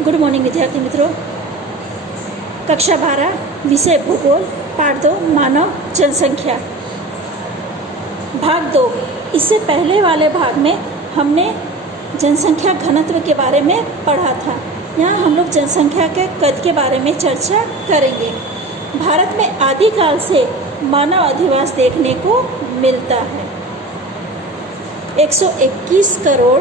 Good morning विद्यार्थी मित्रों। कक्षा 12 विषय भूगोल पाठ 2 मानव जनसंख्या भाग 2। इससे पहले वाले भाग में हमने जनसंख्या घनत्व के बारे में पढ़ा था। यहाँ हम लोग जनसंख्या के कद के बारे में चर्चा करेंगे। भारत में आदिकाल से मानव अधिवास देखने को मिलता है। 121 करोड़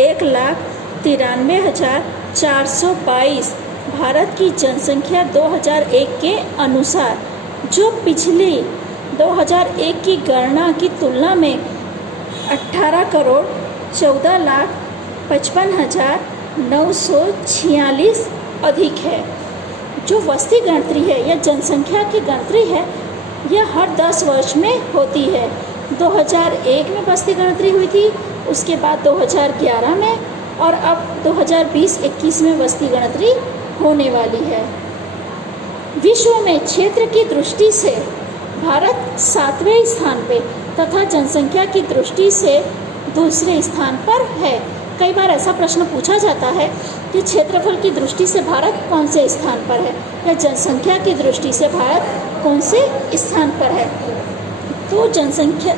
1,93,422 भारत की जनसंख्या 2001 के अनुसार, जो पिछली 2001 की गणना की तुलना में 18 करोड़ 14,55,946 अधिक है। जो वस्ती गणतरी है या जनसंख्या की गणतरी है, यह हर 10 वर्ष में होती है। 2001 में वस्ती गणतरी हुई थी, उसके बाद 2011 में, और अब 2020-21 में वस्ती गणतरी होने वाली है। विश्व में क्षेत्र की दृष्टि से भारत 7वें स्थान पे तथा जनसंख्या की दृष्टि से दूसरे स्थान पर है। कई बार ऐसा प्रश्न पूछा जाता है कि क्षेत्रफल की दृष्टि से भारत कौन से स्थान पर है या जनसंख्या की दृष्टि से भारत कौन से स्थान पर है। तो जनसंख्या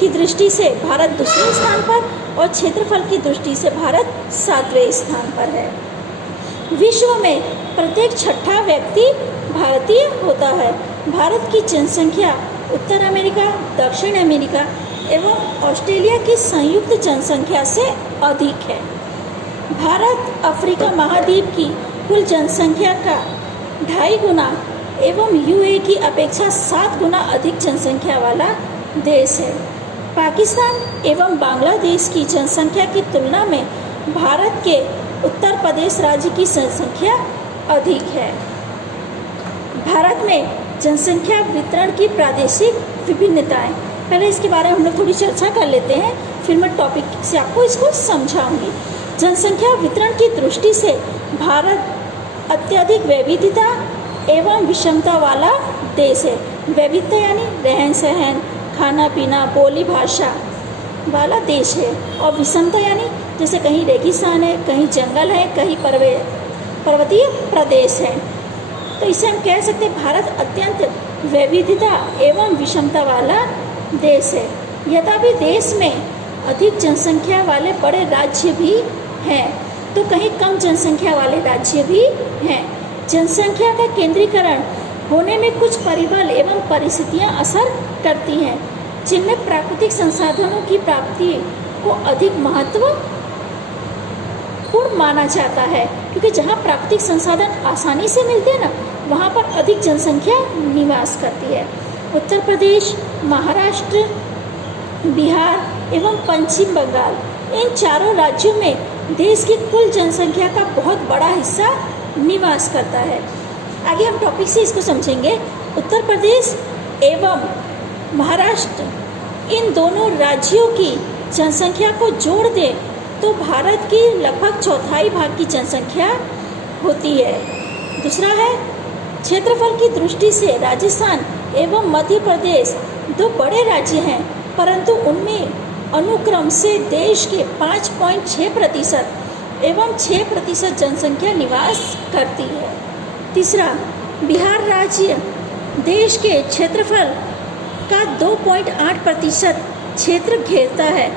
की दृष्टि से भारत दूसरे स्थान पर और क्षेत्रफल की दृष्टि से भारत 7वें स्थान पर है। विश्व में प्रत्येक छठा व्यक्ति भारतीय होता है। भारत की जनसंख्या उत्तर अमेरिका, दक्षिण अमेरिका एवं ऑस्ट्रेलिया की संयुक्त जनसंख्या से अधिक है। भारत अफ्रीका महाद्वीप की कुल जनसंख्या का 2.5 गुना एवं यूए की अपेक्षा 7 गुना अधिक जनसंख्या वाला देश है। पाकिस्तान एवं बांग्लादेश की जनसंख्या की तुलना में भारत के उत्तर प्रदेश राज्य की जनसंख्या अधिक है। भारत में जनसंख्या वितरण की प्रादेशिक विभिन्नताएं, पहले इसके बारे में हम लोग थोड़ी चर्चा कर लेते हैं, फिर मैं टॉपिक से आपको इसको समझाऊंगी। जनसंख्या वितरण की दृष्टि से भारत अत्यधिक वैविध्यता एवं विषमता वाला देश है। वैविध्यता यानी रहन सहन, खाना पीना, बोली भाषा वाला देश है। और विषमता यानी जैसे कहीं रेगिस्तान है, कहीं जंगल है, कहीं पर्वतीय प्रदेश है। तो इसे हम कह सकते हैं भारत अत्यंत वैविध्यता एवं विषमता वाला देश है। यद्यपि देश में अधिक जनसंख्या वाले बड़े राज्य भी हैं, तो कहीं कम जनसंख्या वाले राज्य भी हैं। जनसंख्या का केंद्रीकरण होने में कुछ परिबल एवं परिस्थितियां असर करती हैं, जिनमें प्राकृतिक संसाधनों की प्राप्ति को अधिक महत्वपूर्ण माना जाता है, क्योंकि जहाँ प्राकृतिक संसाधन आसानी से मिलते हैं ना, वहाँ पर अधिक जनसंख्या निवास करती है। उत्तर प्रदेश, महाराष्ट्र, बिहार एवं पश्चिम बंगाल, इन चारों राज्यों में देश की कुल जनसंख्या का बहुत बड़ा हिस्सा निवास करता है। आगे हम टॉपिक से इसको समझेंगे। उत्तर प्रदेश एवं महाराष्ट्र, इन दोनों राज्यों की जनसंख्या को जोड़ दें तो भारत की लगभग चौथाई भाग की जनसंख्या होती है। दूसरा है क्षेत्रफल की दृष्टि से राजस्थान एवं मध्य प्रदेश 2 बड़े राज्य हैं, परंतु उनमें अनुक्रम से देश के 5.6% एवं 6% जनसंख्या निवास करती है। तीसरा, बिहार राज्य देश के क्षेत्रफल का 2.8% क्षेत्र घेरता है,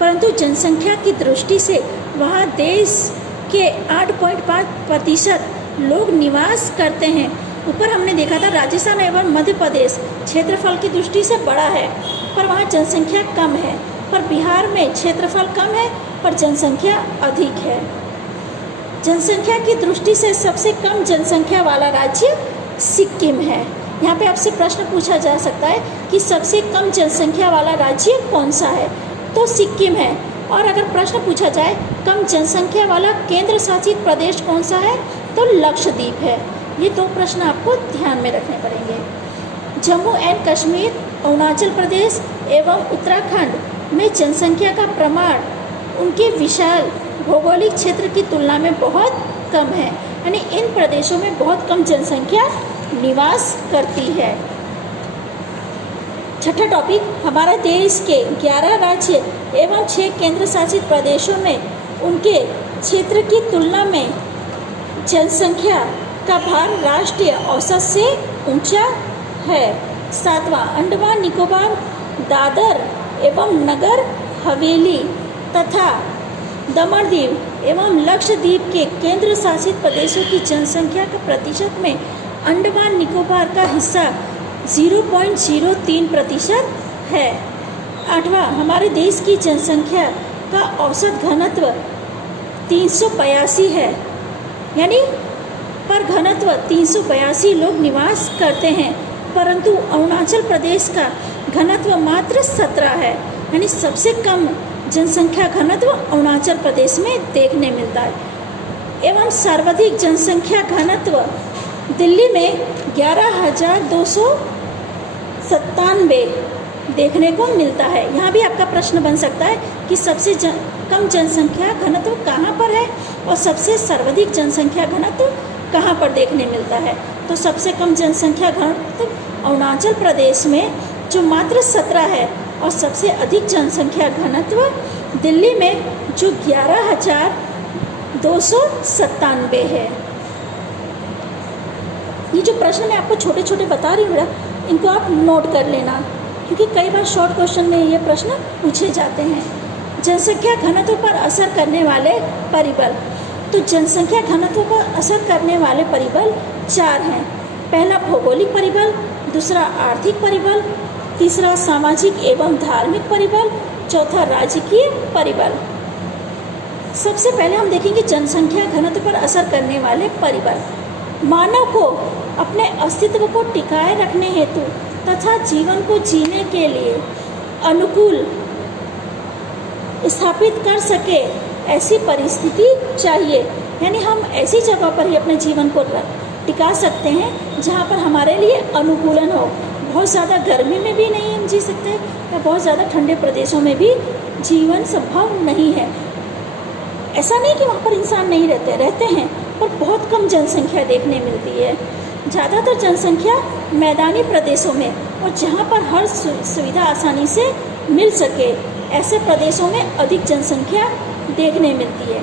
परंतु जनसंख्या की दृष्टि से वहाँ देश के 8.5% लोग निवास करते हैं। ऊपर हमने देखा था राजस्थान एवं मध्य प्रदेश क्षेत्रफल की दृष्टि से बड़ा है, पर वहाँ जनसंख्या कम है। पर बिहार में क्षेत्रफल कम है पर जनसंख्या अधिक है। जनसंख्या की दृष्टि से सबसे कम जनसंख्या वाला राज्य सिक्किम है। यहाँ पे आपसे प्रश्न पूछा जा सकता है कि सबसे कम जनसंख्या वाला राज्य कौन सा है, तो सिक्किम है। और अगर प्रश्न पूछा जाए कम जनसंख्या वाला केंद्र शासित प्रदेश कौन सा है, तो लक्षद्वीप है। ये 2 प्रश्न आपको ध्यान में रखने पड़ेंगे। जम्मू एंड कश्मीर, अरुणाचल प्रदेश एवं उत्तराखंड में जनसंख्या का प्रमाण उनके विशाल भौगोलिक क्षेत्र की तुलना में बहुत कम है, यानी इन प्रदेशों में बहुत कम जनसंख्या निवास करती है। छठा टॉपिक, हमारे देश के 11 राज्य एवं 6 केंद्र शासित प्रदेशों में उनके क्षेत्र की तुलना में जनसंख्या का भार राष्ट्रीय औसत से ऊंचा है। 7वां, अंडमान निकोबार, दादर एवं नगर हवेली तथा दमन द्वीप एवं लक्षद्वीप के केंद्र शासित प्रदेशों की जनसंख्या के प्रतिशत में अंडमान निकोबार का हिस्सा 0.03% है। 8वां, हमारे देश की जनसंख्या का औसत घनत्व 382 है, यानी पर घनत्व 382 लोग निवास करते हैं, परंतु अरुणाचल प्रदेश का घनत्व मात्र 17 है, यानी सबसे कम जनसंख्या घनत्व अरुणाचल प्रदेश में देखने मिलता है। एवं सर्वाधिक जनसंख्या घनत्व दिल्ली में 11,297 देखने को मिलता है। यहाँ भी आपका प्रश्न बन सकता है कि सबसे कम जनसंख्या घनत्व कहाँ पर है और सबसे सर्वाधिक जनसंख्या घनत्व कहाँ पर देखने मिलता है। तो सबसे कम जनसंख्या घनत्व अरुणाचल प्रदेश में जो मात्र 17 है, और सबसे अधिक जनसंख्या घनत्व दिल्ली में जो 11,297 है। ये जो प्रश्न मैं आपको छोटे छोटे बता रही हूँ, इनको आप नोट कर लेना, क्योंकि कई बार शॉर्ट क्वेश्चन में ये प्रश्न पूछे जाते हैं। जनसंख्या घनत्व पर असर करने वाले परिबल। तो जनसंख्या घनत्व पर असर करने वाले परिबल 4 हैं। पहला भौगोलिक परिबल, दूसरा आर्थिक परिबल, तीसरा सामाजिक एवं धार्मिक परिबल, चौथा राजकीय परिबल। सबसे पहले हम देखेंगे जनसंख्या घनत्व पर असर करने वाले परिबल। मानव को अपने अस्तित्व को टिकाए रखने हेतु तथा जीवन को जीने के लिए अनुकूल स्थापित कर सके ऐसी परिस्थिति चाहिए, यानी हम ऐसी जगह पर ही अपने जीवन को टिका सकते हैं जहाँ पर हमारे लिए अनुकूलन हो। बहुत ज़्यादा गर्मी में भी नहीं हम जी सकते या बहुत ज़्यादा ठंडे प्रदेशों में भी जीवन संभव नहीं है। ऐसा नहीं कि वहाँ पर इंसान नहीं रहते हैं, पर बहुत कम जनसंख्या देखने मिलती है। ज़्यादातर जनसंख्या मैदानी प्रदेशों में और जहाँ पर हर सुविधा आसानी से मिल सके ऐसे प्रदेशों में अधिक जनसंख्या देखने मिलती है।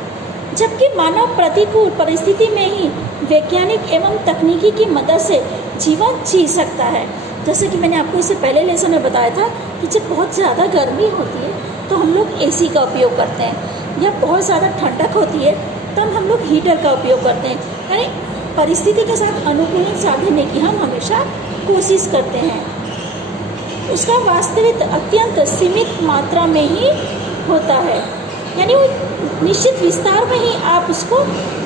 जबकि मानव प्रतिकूल परिस्थिति में ही वैज्ञानिक एवं तकनीकी की मदद से जीवन जी सकता है। जैसे कि मैंने आपको इससे पहले लेसन में बताया था कि जब बहुत ज़्यादा गर्मी होती है तो हम लोग एसी का उपयोग करते हैं, या बहुत ज़्यादा ठंडक होती है तब हम लोग हीटर का उपयोग करते हैं। यानी परिस्थिति के साथ अनुकूलन साधने की हम हमेशा कोशिश करते हैं। उसका वास्तविक अत्यंत सीमित मात्रा में ही होता है, यानी निश्चित विस्तार में ही आप उसको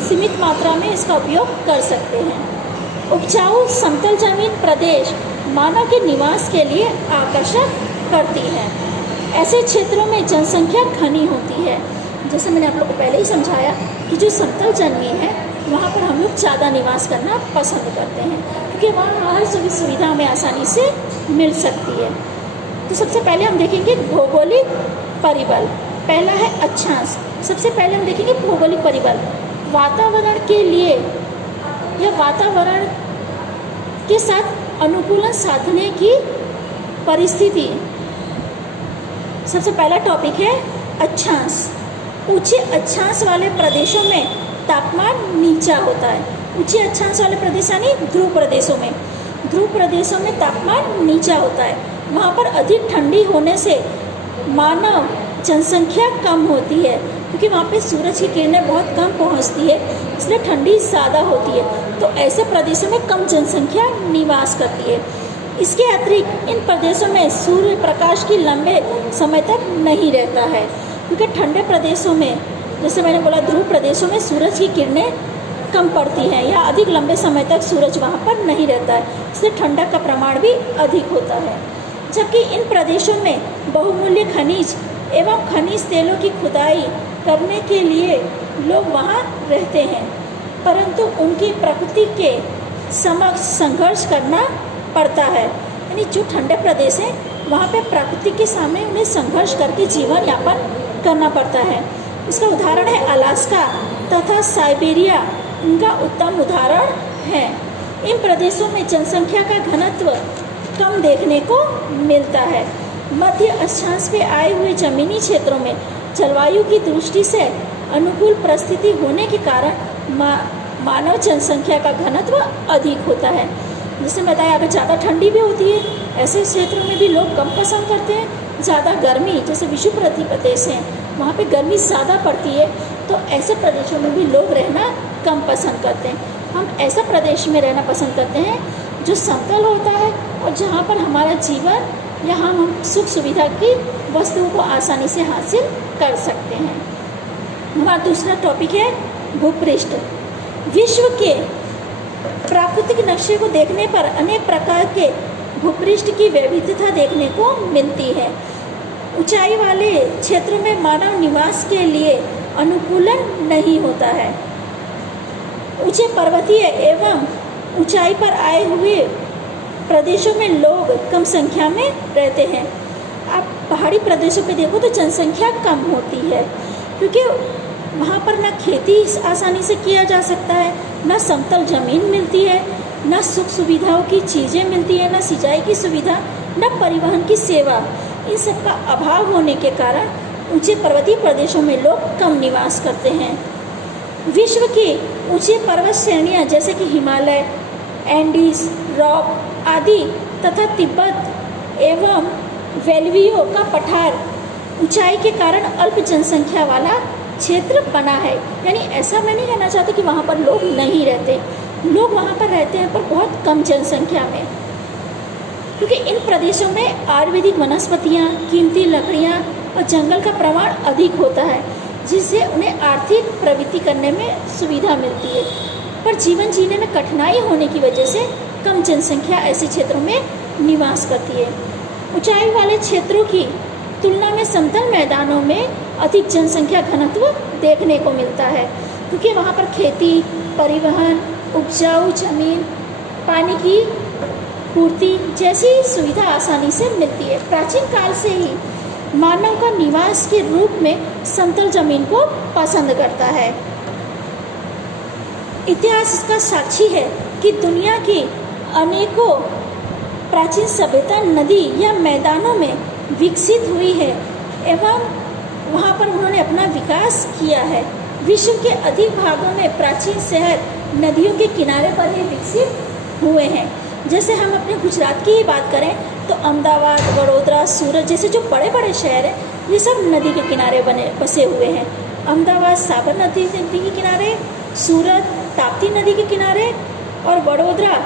सीमित मात्रा में इसका उपयोग कर सकते हैं। उपजाऊ समतल जमीन प्रदेश मानव के निवास के लिए आकर्षक करती है। ऐसे क्षेत्रों में जनसंख्या घनी होती है। जैसे मैंने आप लोग को पहले ही समझाया कि जो समतल जमीन है वहाँ पर हम लोग ज़्यादा निवास करना पसंद करते हैं, क्योंकि वहाँ हर सुविधा हमें आसानी से मिल सकती है। तो सबसे पहले हम देखेंगे भौगोलिक परिबल। पहला है अक्षांश। सबसे पहले हम देखेंगे भौगोलिक परिबल। वातावरण के लिए या वातावरण के साथ अनुकूलन साधने की परिस्थिति। सबसे पहला टॉपिक है अक्षांश। ऊंचे अक्षांश वाले प्रदेशों में तापमान नीचा होता है। ऊंचे अक्षांश वाले प्रदेश यानी ध्रुव प्रदेशों में तापमान नीचा होता है। वहाँ पर अधिक ठंडी होने से मानव जनसंख्या कम होती है, क्योंकि वहाँ पे सूरज की किरणें बहुत कम पहुँचती है, इसलिए ठंडी ज़्यादा होती है। तो ऐसे प्रदेशों में कम जनसंख्या निवास करती है। इसके अतिरिक्त इन प्रदेशों में सूर्य प्रकाश की लंबे समय तक नहीं रहता है, क्योंकि ठंडे प्रदेशों में, जैसे मैंने बोला, ध्रुव प्रदेशों में सूरज की किरणें कम पड़ती हैं या अधिक लंबे समय तक सूरज वहाँ पर नहीं रहता है, इसलिए ठंडक का प्रमाण भी अधिक होता है। जबकि इन प्रदेशों में बहुमूल्य खनिज एवं खनिज तेलों की खुदाई करने के लिए लोग वहाँ रहते हैं, परंतु उनकी प्रकृति के समक्ष संघर्ष करना पड़ता है। यानी जो ठंडे प्रदेश हैं वहाँ पे प्रकृति के सामने उन्हें संघर्ष करके जीवन यापन करना पड़ता है। इसका उदाहरण है अलास्का तथा साइबेरिया, इनका उत्तम उदाहरण है। इन प्रदेशों में जनसंख्या का घनत्व कम देखने को मिलता है। मध्य अक्षांश पे आए हुए जमीनी क्षेत्रों में जलवायु की दृष्टि से अनुकूल परिस्थिति होने के कारण मानव जनसंख्या का घनत्व अधिक होता है। जैसे बताया, अगर ज़्यादा ठंडी भी होती है, ऐसे क्षेत्रों में भी लोग कम पसंद करते हैं। ज़्यादा गर्मी, जैसे विषुववृत्तीय प्रदेश हैं, वहाँ पे गर्मी ज़्यादा पड़ती है, तो ऐसे प्रदेशों में भी लोग रहना कम पसंद करते हैं। हम ऐसा प्रदेश में रहना पसंद करते हैं जो समतल होता है और जहाँ पर हमारा जीवन या हम सुख सुविधा की वस्तुओं को आसानी से हासिल कर सकते हैं। हमारा दूसरा टॉपिक है भूपृष्ठ। विश्व के प्राकृतिक नक्शे को देखने पर अनेक प्रकार के भूपृष्ठ की विविधता देखने को मिलती है। ऊंचाई वाले क्षेत्रों में मानव निवास के लिए अनुकूलन नहीं होता है। ऊंचे पर्वतीय एवं ऊंचाई पर आए हुए प्रदेशों में लोग कम संख्या में रहते हैं। आप पहाड़ी प्रदेशों पे देखो तो जनसंख्या कम होती है, क्योंकि वहाँ पर ना खेती आसानी से किया जा सकता है, ना समतल ज़मीन मिलती है, ना सुख सुविधाओं की चीज़ें मिलती है, ना सिंचाई की सुविधा, ना परिवहन की सेवा। इन सब का अभाव होने के कारण ऊंचे पर्वतीय प्रदेशों में लोग कम निवास करते हैं। विश्व की ऊंची पर्वत श्रेणियाँ जैसे कि हिमालय, एंडीज, रॉक आदि तथा तिब्बत एवं वेल्वियो का पठार ऊंचाई के कारण अल्प जनसंख्या वाला क्षेत्र बना है। यानी ऐसा मैं नहीं कहना चाहती कि वहाँ पर लोग नहीं रहते, लोग वहाँ पर रहते हैं, पर बहुत कम जनसंख्या में, क्योंकि इन प्रदेशों में आयुर्वेदिक वनस्पतियाँ, कीमती लकड़ियाँ और जंगल का प्रमाण अधिक होता है, जिससे उन्हें आर्थिक प्रवृत्ति करने में सुविधा मिलती है। पर जीवन जीने में कठिनाई होने की वजह से कम जनसंख्या ऐसे क्षेत्रों में निवास करती है। ऊंचाई वाले क्षेत्रों की तुलना में समतल मैदानों में अधिक जनसंख्या घनत्व देखने को मिलता है, क्योंकि वहाँ पर खेती, परिवहन, उपजाऊ जमीन, पानी की पूर्ति जैसी सुविधा आसानी से मिलती है। प्राचीन काल से ही मानव का निवास के रूप में समतल जमीन को पसंद करता है। इतिहास इसका साक्षी है कि दुनिया की अनेकों प्राचीन सभ्यता नदी या मैदानों में विकसित हुई है एवं वहाँ पर उन्होंने अपना विकास किया है। विश्व के अधिक भागों में प्राचीन शहर नदियों के किनारे पर ही विकसित हुए हैं। जैसे हम अपने गुजरात की ही बात करें तो अहमदाबाद, वडोदरा, सूरत जैसे जो बड़े बड़े शहर हैं, ये सब नदी के किनारे बसे हुए हैं। अहमदाबाद साबरमती नदी के किनारे, सूरत ताप्ती नदी के किनारे और वडोदरा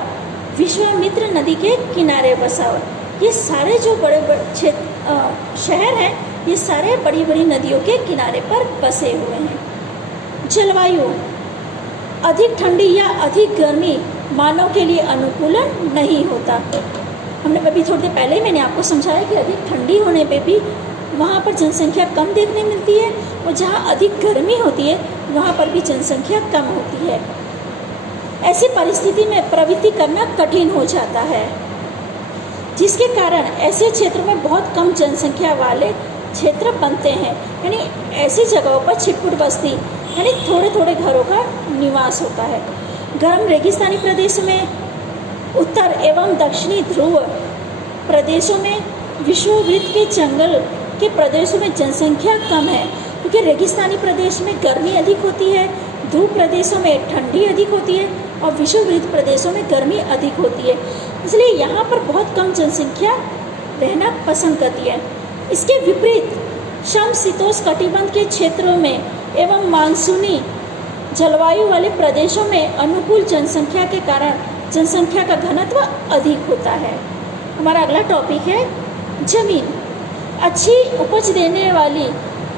विश्वामित्र नदी के किनारे बसा हुआ। ये सारे जो बड़े बड़े शहर हैं, ये सारे बड़ी बड़ी नदियों के किनारे पर बसे हुए हैं। जलवायु अधिक ठंडी या अधिक गर्मी मानव के लिए अनुकूलन नहीं होता। हमने अभी थोड़ी देर पहले मैंने आपको समझाया कि अधिक ठंडी होने पे भी वहाँ पर जनसंख्या कम देखने मिलती है, और जहाँ अधिक गर्मी होती है वहाँ पर भी जनसंख्या कम होती है। ऐसी परिस्थिति में प्रवृत्ति करना कठिन हो जाता है, जिसके कारण ऐसे क्षेत्रों में बहुत कम जनसंख्या वाले क्षेत्र बनते हैं। यानी ऐसी जगहों पर छिटपुट बस्ती यानी थोड़े थोड़े घरों का निवास होता है। गर्म रेगिस्तानी प्रदेश में, उत्तर एवं दक्षिणी ध्रुव प्रदेशों में, विषुववृत्त के जंगल के प्रदेशों में जनसंख्या कम है, क्योंकि रेगिस्तानी प्रदेश में गर्मी अधिक होती है, ध्रुव प्रदेशों में ठंडी अधिक होती है और विषुववृत्त प्रदेशों में गर्मी अधिक होती है। इसलिए यहाँ पर बहुत कम जनसंख्या रहना पसंद करती है। इसके विपरीत समशीतोष्ण कटिबंध के क्षेत्रों में एवं मानसूनी जलवायु वाले प्रदेशों में अनुकूल जनसंख्या के कारण जनसंख्या का घनत्व अधिक होता है। हमारा अगला टॉपिक है जमीन। अच्छी उपज देने वाली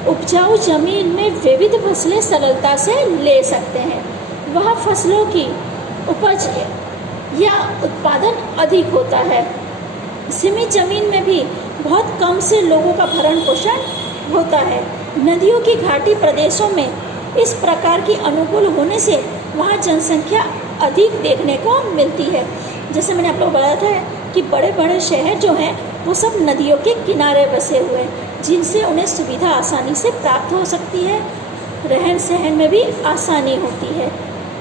उपजाऊ जमीन में विविध फसलें सरलता से ले सकते हैं। वह फसलों की उपज या उत्पादन अधिक होता है। सीमित जमीन में भी बहुत कम से लोगों का भरण पोषण होता है। नदियों की घाटी प्रदेशों में इस प्रकार की अनुकूल होने से वहाँ जनसंख्या अधिक देखने को मिलती है। जैसे मैंने आप लोगों को बताया था कि बड़े बड़े शहर जो हैं वो सब नदियों के किनारे बसे हुए हैं, जिनसे उन्हें सुविधा आसानी से प्राप्त हो सकती है, रहन सहन में भी आसानी होती है।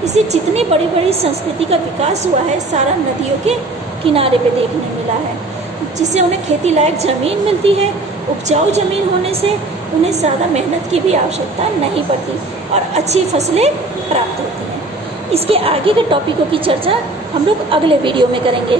इसे जितनी बड़ी बड़ी संस्कृति का विकास हुआ है सारा नदियों के किनारे पे देखने मिला है, जिससे उन्हें खेती लायक ज़मीन मिलती है। उपजाऊ ज़मीन होने से उन्हें ज़्यादा मेहनत की भी आवश्यकता नहीं पड़ती और अच्छी फसलें प्राप्त होती हैं। इसके आगे के टॉपिकों की चर्चा हम लोग अगले वीडियो में करेंगे।